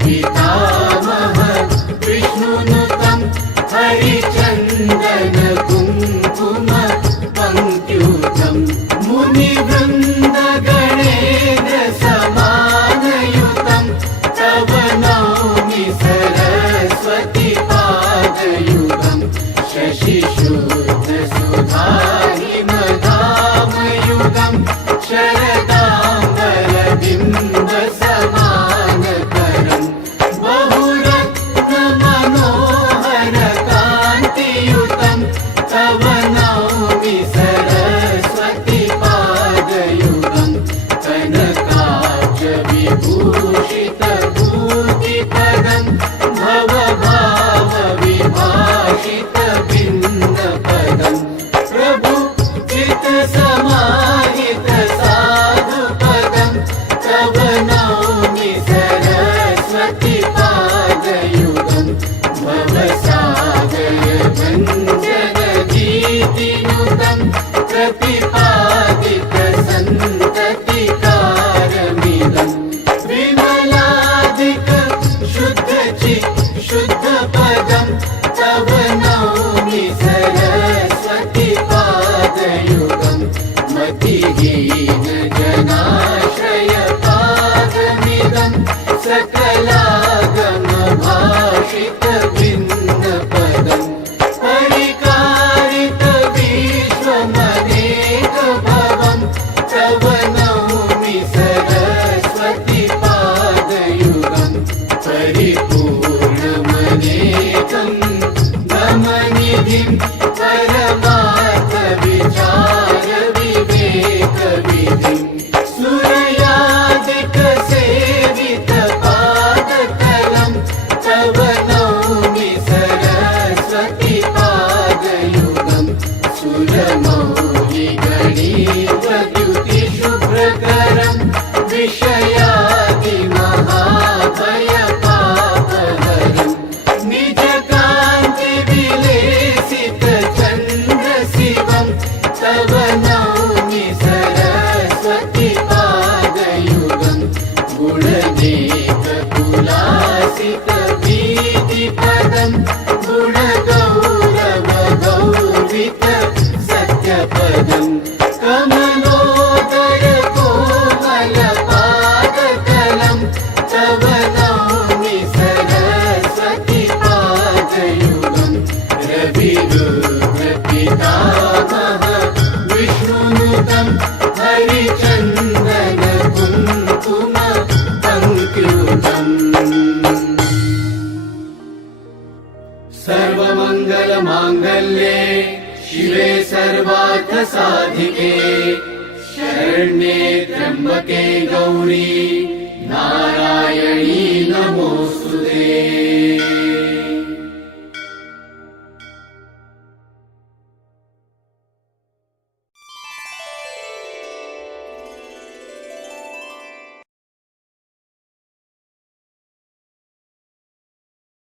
पितामह विष्णुनुतं हरिचन्दन कुङ्कुम पङ्क्त्युतं मुनिवृन्द गणेन्द्र समानयुतं तव नौमि सरस्वती पादयुगं शशिशुद्ध सुधाहिमधामयुगं शरदाम्बरबिम्ब समानकरम् बहुरत्न मनोहर कान्तियुतं तव नौमि सरस्वती पादयुगं कनकाब्ज विभूषित भूतिपदं भवभाव विभाषित भिन्नपदं प्रभु चित समाहित साधुपदं तव नौमि सरस्वती पादयुगं भवसागर भञ्जन गीतिनुतं प्रतिपादित सन्ततिकारमिदं विमलादिक शुद्धचित् शुद्धपदं तव नौमि सरस्वती पादयुगं मतिहीन जनाश्रय पादमिदं सकलागम भाषित भिन्नपदं परिकारित विश्वमनेक भवं तव नौमि सरस्वती पादयुगं परिपूर्णमनेकं नमनिधिं परमार्थ विचार विवेक विधिं सूर्यादिक सेवित पादतलं तव नौमि सरस्वती पादयुगं सुरमौलि गणीवद्युति शुभ्रकरं विषयादि महाभय पापहरं निजकान्ति विलेसित चन्द्र शिवं तव नौमि सरस्वती पादयुगं गुणदेक कुलासित वीतिपदं गुणगौरव गौरित सत्यपदं कमलोदर कोमल पादतलं तव नौमि सरस्वती पादयुगं रविरुद्र पितामह विष्णुनुतं हरिचन्दन कुङ्कुम पङ्क्त्युतम् सर्वमङ्गलमाङ्गल्ये शिवे सर्वार्थसाधिके शरण्ये त्र्यम्बके गौरी नारायणी नमोऽस्तु।